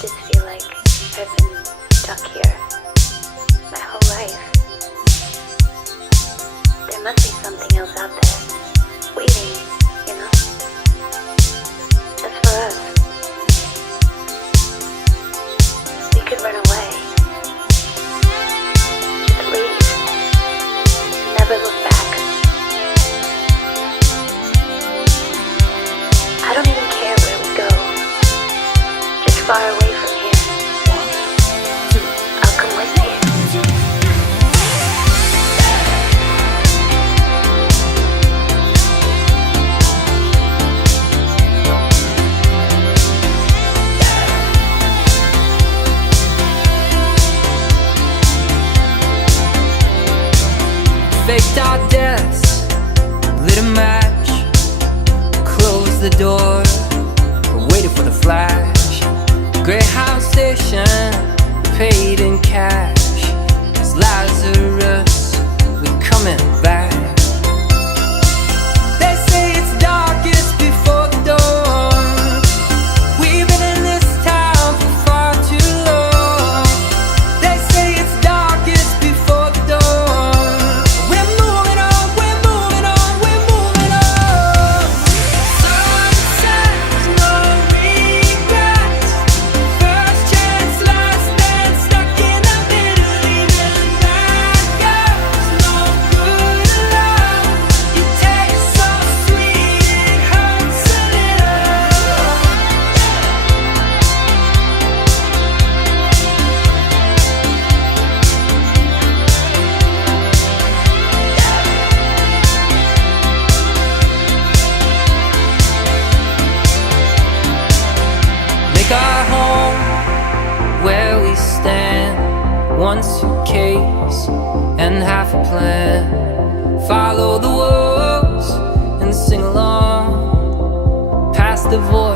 just feel like I've been stuck here my whole life. There must be something else out there, waiting, you know, just for us. We could run away, just leave, never look back. I don't even care where we go, just far away from here. I'll come with you. Faked our deaths, lit a match, closed the door, waited for the flash. Greyhound station, paid in cash. It's Lazarus, we coming back. They say it's darkest before the dawn. We've been in this town for far too long. They say it's darkest before the dawn. We're moving on, we're moving on, we're moving on. Sunsets, no regrets. First chance, last dance, stuck in the middle, even that girl's no good love. You taste so sweet, it hurts a little. Make our home where we stand. One suitcase and half a plan. Follow the wolves and sing along. Past the voice